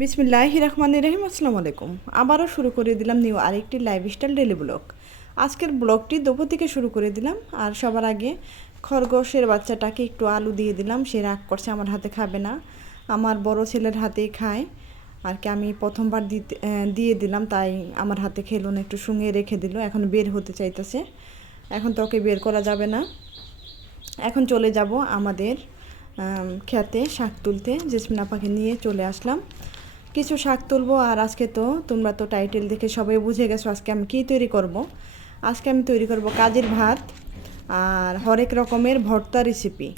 বিসমিল্লাহ রহমান রহিম আসসালামু আলাইকুম। আবারও শুরু করে দিলাম নিউ আরেকটি লাইফস্টাইল ডেলি ব্লগ আজকের ব্লগটি দুপুর থেকে শুরু করে দিলাম আর সবার আগে খরগোশের বাচ্চাটাকে একটু আলু দিয়ে দিলাম। সে রাগ করছে আমার হাতে খাবে না। আমার বড় ছেলের হাতেই খায় আর কি আমি প্রথমবার দিতে দিয়ে দিলাম তাই আমার হাতে খেলো না একটু শুঙে রেখে দিল এখন বের হতে চাইতেছে। এখন তো ওকে বের করা যাবে না। এখন চলে যাব আমাদের আম, খেতে শাক তুলতে। জেসমিন আপাকে নিয়ে চলে আসলাম। কিছু শাক তুলবো আর আজকে তো তোমরা তো টাইটেল দেখে সবাই বুঝে গেছো আজকে আমি কী তৈরি করব। আজকে আমি তৈরি করব কাজের ভাত আর হরেক রকমের ভর্তা রেসিপি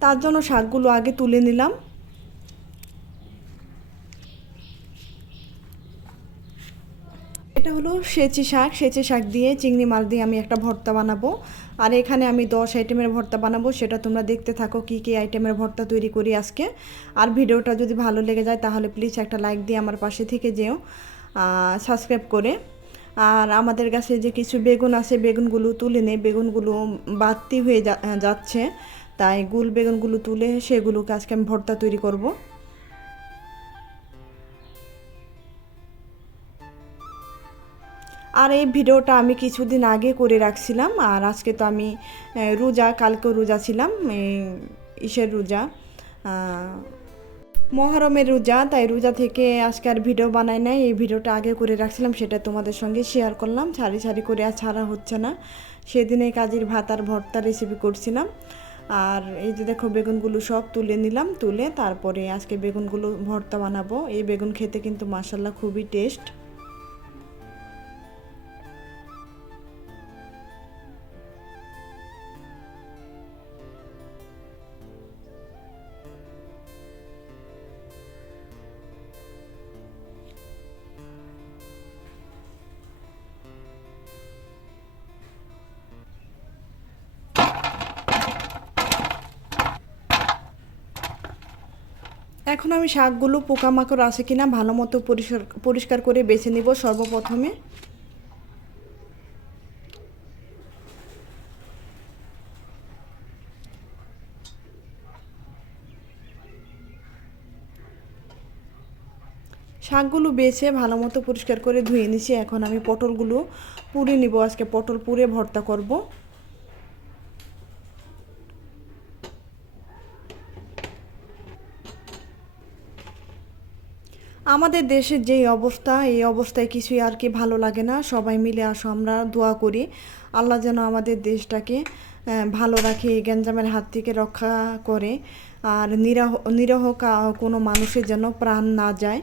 তার জন্য শাকগুলো আগে তুলে নিলাম এটা হলো সেচি শাক। সেচি শাক দিয়ে চিংড়ি মাছ দিয়ে আমি একটা ভর্তা বানাবো। আর এখানে আমি দশ আইটেমের ভর্তা বানাবো, সেটা তোমরা দেখতে থাকো কী কী আইটেমের ভর্তা তৈরি করি আজকে। আর ভিডিওটা যদি ভালো লেগে যায়, তাহলে প্লিজ একটা লাইক দিয়ে আমার পাশে থেকে যেও সাবস্ক্রাইব করে। আর আমাদের কাছে যে কিছু বেগুন আছে, বেগুনগুলো তুলে নেই বেগুনগুলো বাড়তি হয়ে যাচ্ছে, তাই গুল বেগুনগুলো তুলে সেগুলোকে আজকে আমি ভর্তা তৈরি করব। আর এই ভিডিওটা আমি কিছুদিন আগে করে রাখছিলাম, আর আজকে তো আমি রোজা, কালকেও রোজা ছিলাম ইসের রোজা মহরমের রোজা, তাই রোজা থেকে আজকে আর ভিডিও বানাই নাই, এই ভিডিওটা আগে করে রাখছিলাম, সেটা তোমাদের সঙ্গে শেয়ার করলাম সারি সারি করে আর ছাড়া হচ্ছে না। সেদিনে কাজের ভাত আর ভর্তা রেসিপি করছিলাম, আর এই যে দেখো বেগুনগুলো সব তুলে নিলাম, তুলে তারপরে আজকে বেগুনগুলো ভর্তা বানাবো, এই বেগুন খেতে কিন্তু মাসাল্লাহ খুবই টেস্ট এখন আমি শাকগুলো, পোকামাকড় আছে কিনা ভালো মতো পরিষ্কার পরিষ্কার করে বেছে নিব সর্বপ্রথমে। শাকগুলো বেছে ভালো মতো পরিষ্কার করে ধুয়ে নিছি। এখন আমি পটলগুলো পুড়ে নিব। আজকে পটল পুড়ে ভর্তা করব। আমাদের দেশের যেই অবস্থা, এই অবস্থায় কিছুই আর কি ভালো লাগে না। সবাই মিলে আসো, আমরা দোয়া করি। আল্লাহ যেন আমাদের দেশটাকে ভালো রাখে, এই গ্যাঞ্জামের হাত থেকে রক্ষা করে। আর নিরাহ, নিরহ কোনো মানুষের যেন প্রাণ না যায়।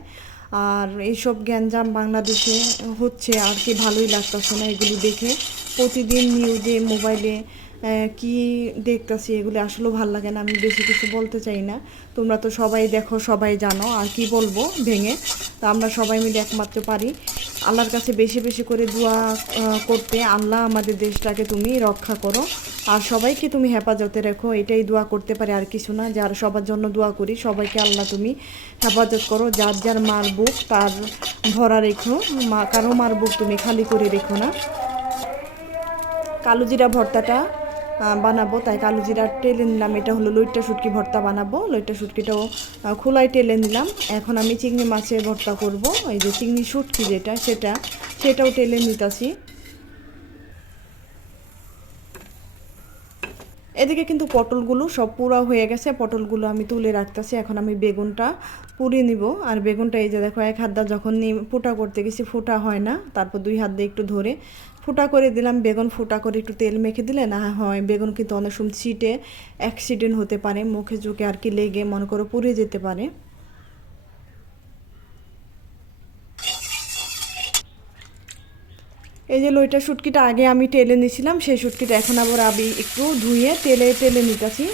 আর এইসব গ্যাঞ্জাম বাংলাদেশে হচ্ছে আর কি ভালোই লাগতেছে না এগুলো দেখে। প্রতিদিন নিউজে মোবাইলে কি দেখতেছি এগুলো আসলেও ভালো লাগে না, আমি বেশি কিছু বলতে চাই না। তোমরা তো সবাই দেখো, সবাই জানো আর কি বলব ভেঙে। তা আমরা সবাই মিলে একমাত্র পারি। আল্লাহর কাছে বেশি বেশি করে দোয়া করতে আল্লাহ আমাদের দেশটাকে তুমি রক্ষা করো। আর সবাইকে তুমি হেফাজতে রেখো, এটাই দোয়া করতে পারে আর কিছু না। যার সবার জন্য দোয়া করি, সবাইকে আল্লাহ তুমি হেফাজত করো। যার যার মার বুক, তার ভরা রেখো। মা, কারও মার বুক তুমি খালি করে রেখো না। কালো জিরা ভর্তাটা বানাবো। তাই কালো জিরা টেলে নিলাম। এটা হলো লইট্টা শুটকি ভর্তা বানাবো। লইট্টা শুটকিটাও খোলায় টেলে নিলাম। এখন আমি চিংড়ি মাছের ভর্তা করব। এই যে চিংড়ি শুটকি যেটা, সেটা, সেটাও টেলে নিতেছি। এদিকে কিন্তু পটলগুলো সব পুরা হয়ে গেছে। পটলগুলো আমি তুলে রাখতেছি। এখন আমি বেগুনটা পুড়িয়ে নিব। আর বেগুনটা এই যে দেখো, এক হাত দা যখন ফুটা করতে গেছি, ফুটা হয় না। তারপর দুই হাত দিয়ে একটু ধরে ফুটা করে দিলাম, বেগুন ফুটা করে একটু তেল মেখে দিলে না হয়, বেগুন কিন্তু অনেক সময় ছিটে অ্যাক্সিডেন্ট হতে পারে, মুখে চোখে আর কি লেগে, মনে করো পুড়ে যেতে পারে। এই যে লইটা শুটকিটা আগে আমি তেলে নিয়েছিলাম সেই শুটকিটা এখন আবার আমি একটু ধুয়ে তেলে তেলে নিতেছি।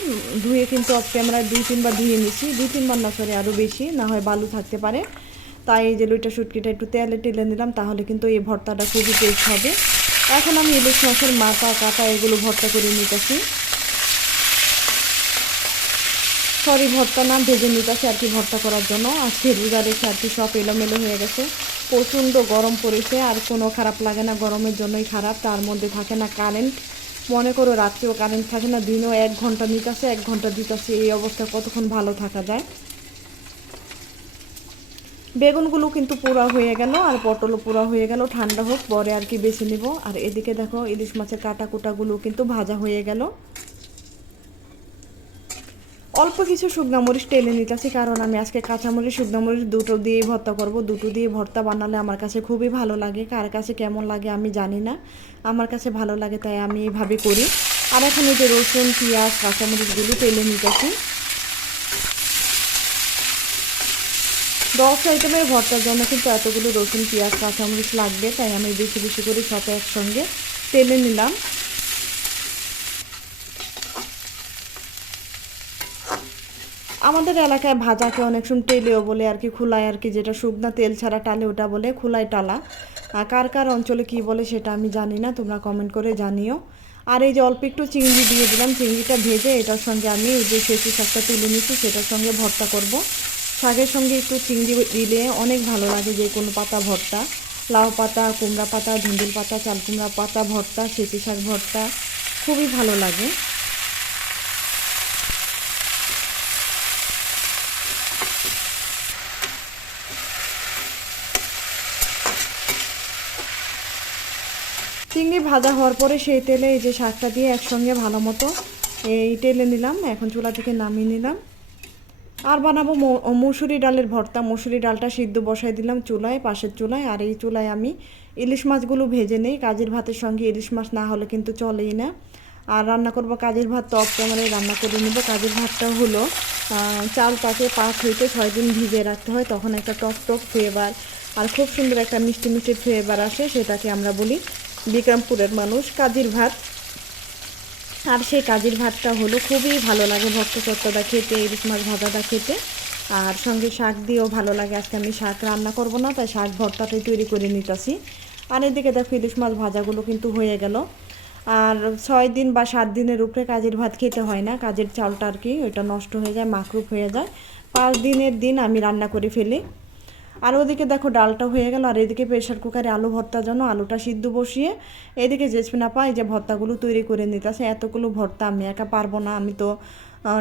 ধুয়ে কিন্তু অফ ক্যামেরায় দুই তিনবার ধুয়ে নিছি, দুই তিনবার না সরি আরও বেশি, না হয় বালু থাকতে পারে। তাই এই যে লইটা শুটকিটা একটু তেলে টেলে নিলাম, তাহলে কিন্তু এই ভর্তাটা খুবই টেস্ট হবে। এখন আমি ইলিশ মাছের মাথা, কাটা এগুলো ভর্তা করে নিতেছি। সরি, ভর্তা না, ভেজে নিতেছি আর কি ভর্তা করার জন্য। আজকে রোজা রেখে আর কি সব এলোমেলো হয়ে গেছে। প্রচণ্ড গরম পড়েছে, আর কোনো খারাপ লাগে না, গরমের জন্যই খারাপ। তার মধ্যে থাকে না কারেন্ট মনে করো রাত্রেও কারেন্ট থাকে না, দিনও এক ঘণ্টা নিতেছে, এক ঘণ্টা দিতেছে। এই অবস্থা কতক্ষণ ভালো থাকা যায়? বেগুনগুলো কিন্তু পুরা হয়ে গেল আর পটলও পুরা হয়ে গেল, ঠান্ডা হোক, পরে আর কি বেছে নিব। আর এদিকে দেখো, ইলিশ মাছের কাটা কুটাগুলো কিন্তু ভাজা হয়ে গেল। অল্প কিছু শুকনা মরিচ টেলে নিতেছি, কারণ আমি আজকে কাঁচামরিচ শুকনা মরিচ দুটো দিয়ে ভর্তা করব। দুটো দিয়ে ভর্তা বানালে আমার কাছে খুবই ভালো লাগে। কার কাছে কেমন লাগে আমি জানি না। আমার কাছে ভালো লাগে তাই আমি এইভাবে করি। আর এখন এই যে রসুন, পেঁয়াজ, কাঁচামরিচগুলো টেলে নিতেছি। দশ আইটেমের ভর্তার জন্য কিন্তু এতগুলো রসুন, পেঁয়াজ, কাঁচামরিচ লাগবে, তাই আমি বেশি বেশি করে সব একসঙ্গে তেলে নিলাম। আমাদের এলাকায় ভাজাকে অনেক সময় টেলেও বলে আর কি, খোলায় আর কি, যেটা শুকনা তেল ছাড়া টালে ওটা বলে খোলায় টালা। আর কার কার অঞ্চলে কি বলে সেটা আমি জানি না, তোমরা কমেন্ট করে জানিও। আর এই যে অল্প একটু চিংড়ি দিয়ে দিলাম, চিংড়িটা ভেজে এটার সঙ্গে আমি যে সেচি শাকটা তুলে নিচ্ছি সেটার সঙ্গে ভর্তা করব। শাকের সঙ্গে একটু চিংড়ি দিলে অনেক ভালো লাগে যে কোনো পাতা, ভর্তা। লাউ পাতা, কুমড়া পাতা ধুন্দুল পাতা চাল কুমড়া পাতা, ভর্তা সেচি শাক ভর্তা খুবই ভালো লাগে। চিংড়ি ভাজা হওয়ার পরে সেই তেলে এই যে শাকটা দিয়ে একসঙ্গে ভালো মতো এই তেলে নিলাম। এখন চুলা থেকে নামিয়ে নিলাম। আর বানাবো মুসুরি ডালের ভর্তা। মুসুরি ডালটা সিদ্ধ বসাই দিলাম চুলায়, পাশের চুলায়। আর এই চুলায় আমি ইলিশ মাছগুলো ভেজে নেই। কাজের ভাতের সঙ্গে ইলিশ মাছ না হলে কিন্তু চলেই না। আর রান্না করব কাজের ভাত টপ ক্যামেরায় রান্না করে নেব। কাজের ভাতটা হলো চালটাকে পাঁচ হইতে ছয় দিন ভিজে রাখতে হয়। তখন একটা টক টক ফ্লেভার আর খুব সুন্দর একটা মিষ্টি মিষ্টি ফ্লেভার আসে। সেটাকে আমরা বলি বিক্রমপুরের মানুষ কাজির ভাত। আর সেই কাজির ভাতটা হলো খুবই ভালো লাগে ভক্ত চত্বরটা খেতে, ইলিশ মাছ ভাজাটা খেতে। আর সঙ্গে শাক দিয়েও ভালো লাগে। আজকে আমি শাক রান্না করব না, তাই শাক ভর্তাটাই তৈরি করে নিতেছি। আর এদিকে দেখো ইলিশ মাছ ভাজাগুলো কিন্তু হয়ে গেল। আর ছয় দিন বা সাত দিনের উপরে কাজের ভাত খেতে হয় না। কাজের চালটা আর কি, ওইটা নষ্ট হয়ে যায় মাকরুপ হয়ে যায়। পাঁচ দিনের দিন আমি রান্না করে ফেলি। আর ওদিকে দেখো ডালটা হয়ে গেল, আর এদিকে প্রেশার কুকারে আলু ভর্তার জন্য আলুটা সিদ্ধ বসিয়ে এদিকে জেসমিন আপা এই যে ভর্তাগুলো তৈরি করে নিতে নিতেছে এতগুলো ভর্তা, আমি একা পারব না, আমি তো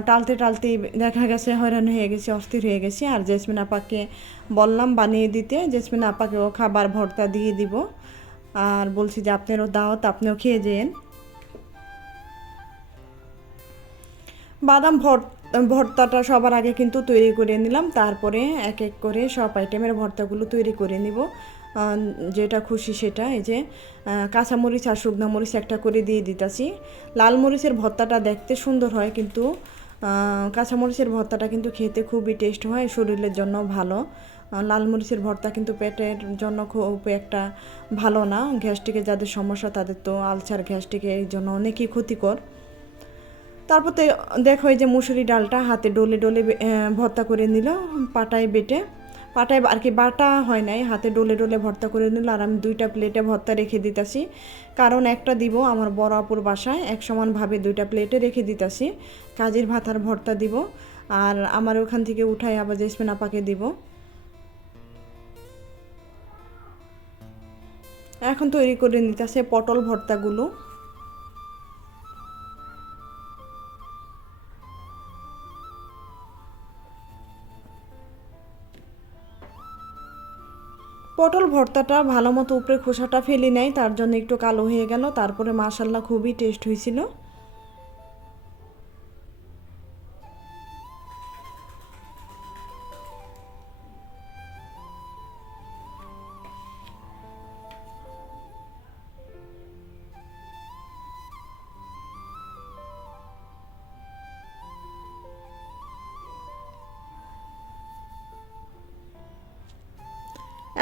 টালতে টালতে দেখা গেছে হয়রান হয়ে গেছি, অস্থির হয়ে গেছি। আর জেসমিন আপাকে বললাম বানিয়ে দিতে, জেসমিন আপাকেও খাবার ভর্তা দিয়ে দিব। আর বলছি যে আপনারও দাওয়াত আপনিও খেয়ে যেন। বাদাম ভর্তা ভর্তাটা সবার আগে কিন্তু তৈরি করে নিলাম। তারপরে এক এক করে সব আইটেমের ভর্তাগুলো তৈরি করে নিব। যেটা খুশি সেটা, এই যে কাঁচামরিচ আর শুকনা মরিচ একটা করে দিয়ে দিতেছি। লাল মরিচের ভর্তাটা দেখতে সুন্দর হয় কিন্তু কাঁচামরিচের ভর্তাটা কিন্তু খেতে খুবই টেস্ট হয়, শরীরের জন্য ভালো। লাল মরিচের ভর্তা কিন্তু পেটের জন্য খুব একটা ভালো না। গ্যাস্ট্রিকের যাদের সমস্যা তাদের তো আলসার গ্যাস্ট্রিকের এই জন্য অনেকই ক্ষতিকর। তারপর তো, দেখো এই যে মুসুরি ডালটা হাতে ডলে ডলে ভর্তা করে নিল, পাটায় বেটে। পাটায় আর কি বাটা হয় নাই, হাতে ডলে ডলে ভর্তা করে নিল, আর আমি দুইটা প্লেটে ভর্তা রেখে দিতেছি। কারণ একটা দিব আমার বড় অপুর বাসায় এক সমানভাবে দুইটা প্লেটে রেখে দিতেছি। কাজের ভাতার ভর্তা দিব, আর আমার ওখান থেকে উঠাই আবার জেসমিন আপাকে দিব। এখন তৈরি করে নিতেছে পটল ভর্তাগুলো। পটল ভর্তাটা ভালো মতো উপরে খোসাটা ফেলি নাই তার জন্য একটু কালো হয়ে গেল, তারপরে মাসাল্লা খুবই টেস্ট হয়েছিল।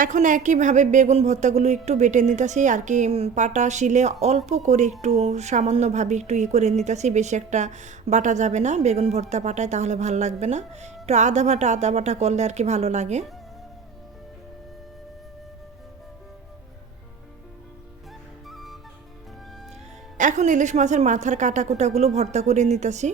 এখন একইভাবে বেগুন ভর্তাগুলো একটু বেটে নিতেছি, আর কি পাটা শিলে অল্প করে একটু সামান্যভাবে একটু ই করে নিতেছি, বেশি একটা বাটা যাবে না, বেগুন ভর্তা পাটায় তাহলে ভালো লাগবে না। একটু আদা বাটা আদা বাটা করলে আর কি ভালো লাগে। এখন ইলিশ মাছের মাথার কাটা কুটাগুলো ভর্তা করে নিতেছি।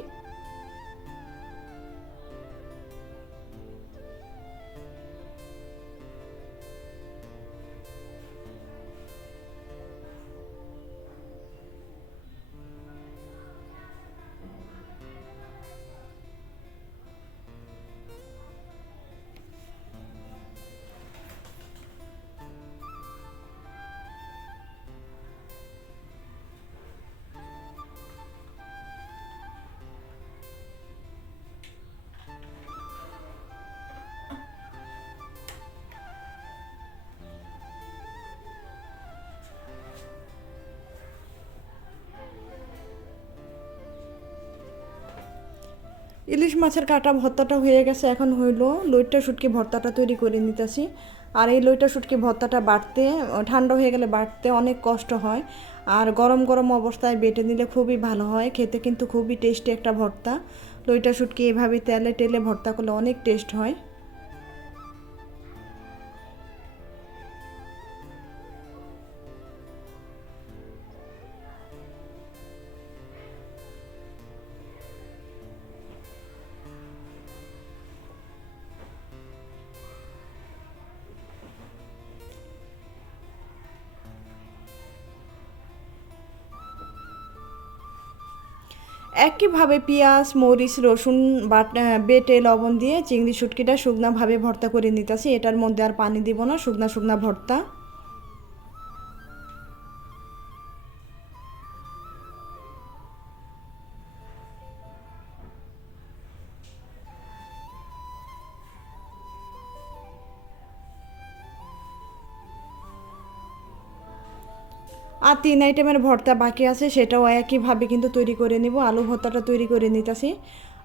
ইলিশ মাছের কাটা ভর্তাটা হয়ে গেছে, এখন হইল লইট্টা, শুটকি ভর্তাটা তৈরি করে নিতেছি। আর এই লইটা শুটকি ভর্তাটা বাড়তে, ঠান্ডা হয়ে গেলে বাড়তে অনেক কষ্ট হয়। আর গরম গরম অবস্থায় বেটে নিলে খুবই ভালো হয়, খেতে কিন্তু খুবই টেস্টি একটা ভর্তা। লইটা শুটকি এভাবে তেলে টেলে ভর্তা করলে অনেক টেস্ট হয়। একইভাবে পেঁয়াজ, মরিচ, রসুন, বাট লবণ দিয়ে চিংড়ি শুটকিটা শুকনাভাবে ভর্তা করে নিতেছি। এটার মধ্যে আর পানি দিব না, শুকনা শুকনা ভর্তা। আর তিন আইটেমের ভর্তা বাকি আছে, সেটাও একইভাবে কিন্তু তৈরি করে নিব। আলু ভর্তাটা তৈরি করে নিতেছি।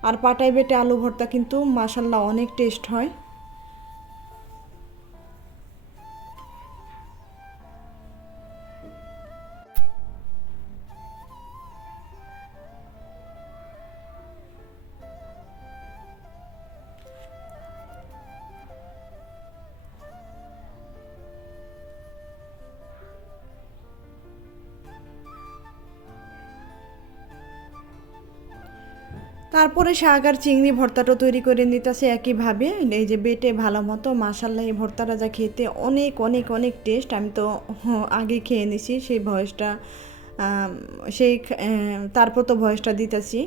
আর পাটাই বেটে আলু ভর্তা কিন্তু মাসাল্লাহ অনেক টেস্ট হয়। তারপরে শাক আর চিংড়ি ভর্তাটা তৈরি করে নিতেছে একইভাবে। এই যে বেটে ভালো মতো মাসাল্লাহ এই ভর্তাটা যা খেতে অনেক অনেক অনেক টেস্ট আমি তো আগে খেয়ে নিছি, সেই ভয়েসটা সেই তারপর তো ভয়েসটা দিতেছি।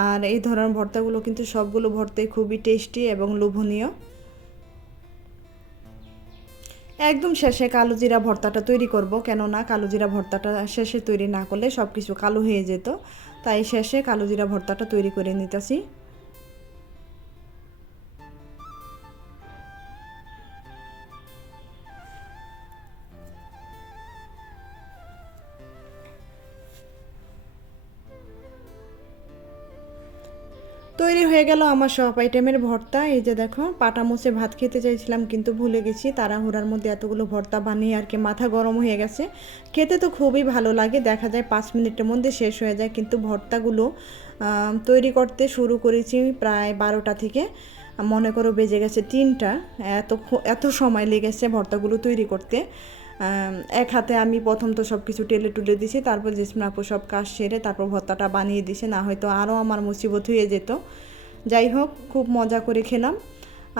আর এই ধরনের ভর্তাগুলো কিন্তু সবগুলো ভর্তাই খুবই টেস্টি এবং লোভনীয়। একদম শেষে কালো জিরা ভর্তাটা তৈরি করব, কেননা কালো জিরা ভর্তাটা শেষে তৈরি না করলে সব কিছু কালো হয়ে যেত। তাই শেষে কালো জিরা ভর্তাটা তৈরি করে নিতেছি। তৈরি হয়ে গেল আমার সব আইটেমের ভর্তা। এই যে দেখো, পাটা মুছে ভাত খেতে চাইছিলাম, কিন্তু ভুলে গেছি। তাড়াহুড়ার মধ্যে এতগুলো ভর্তা বানিয়ে আর কি মাথা গরম হয়ে গেছে। খেতে তো খুবই ভালো লাগে, দেখা যায় পাঁচ মিনিটের মধ্যে শেষ হয়ে যায়। কিন্তু ভর্তাগুলো তৈরি করতে শুরু করেছি প্রায় বারোটা থেকে। মনে করো বেজে গেছে তিনটা। এত এত সময় লেগেছে ভর্তাগুলো তৈরি করতে। এক হাতে আমি প্রথম তো সব কিছু টেলে টুলে দিছি, তারপর জেসমিন আপু সব কাজ সেরে তারপর ভর্তাটা বানিয়ে দিছে, না হয়তো আরও আমার মুসিবত হয়ে যেত। যাই হোক, খুব মজা করে খেলাম।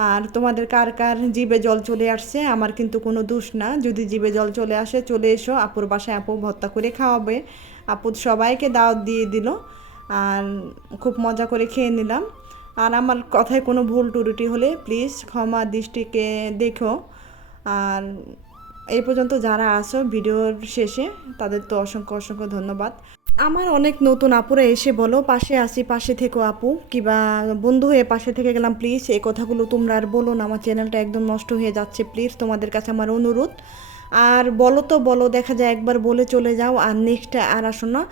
আর তোমাদের কার কার জিবে জল চলে আসছে, আমার কিন্তু কোনো দোষ না। যদি জিবে জল চলে আসে, চলে এসো, আপুর বাসায় আপু ভর্তা করে খাওয়াবে। আপু সবাইকে দাওয়াত দিয়ে দিল, আর খুব মজা করে খেয়ে নিলাম। আর আমার কথায় কোনো ভুল টুরুটি হলে প্লিজ ক্ষমা দৃষ্টিকে দেখো। আর এই পর্যন্ত যারা আসো ভিডিওর শেষে, তাদের তো অসংখ্য অসংখ্য ধন্যবাদ। আমার অনেক নতুন আপুরা এসে বলো, পাশে আসি পাশে থেকো আপু, কিবা বন্ধু হয়ে পাশে থেকে গেলাম প্লিজ এই কথাগুলো তোমরা আর বলো না, আমার চ্যানেলটা একদম নষ্ট হয়ে যাচ্ছে প্লিজ তোমাদের কাছে আমার অনুরোধ। আর বলো তো, বলো, দেখা যায় একবার বলে চলে যাও, আর নেক্সট আর আসো না।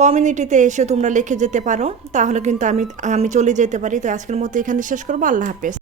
কমিউনিটিতে এসে তোমরা লিখে যেতে পারো, তাহলে কিন্তু আমি আমি চলে যেতে পারি। তো আজকের মতো এখানে শেষ করব, আল্লাহ হাফেজ।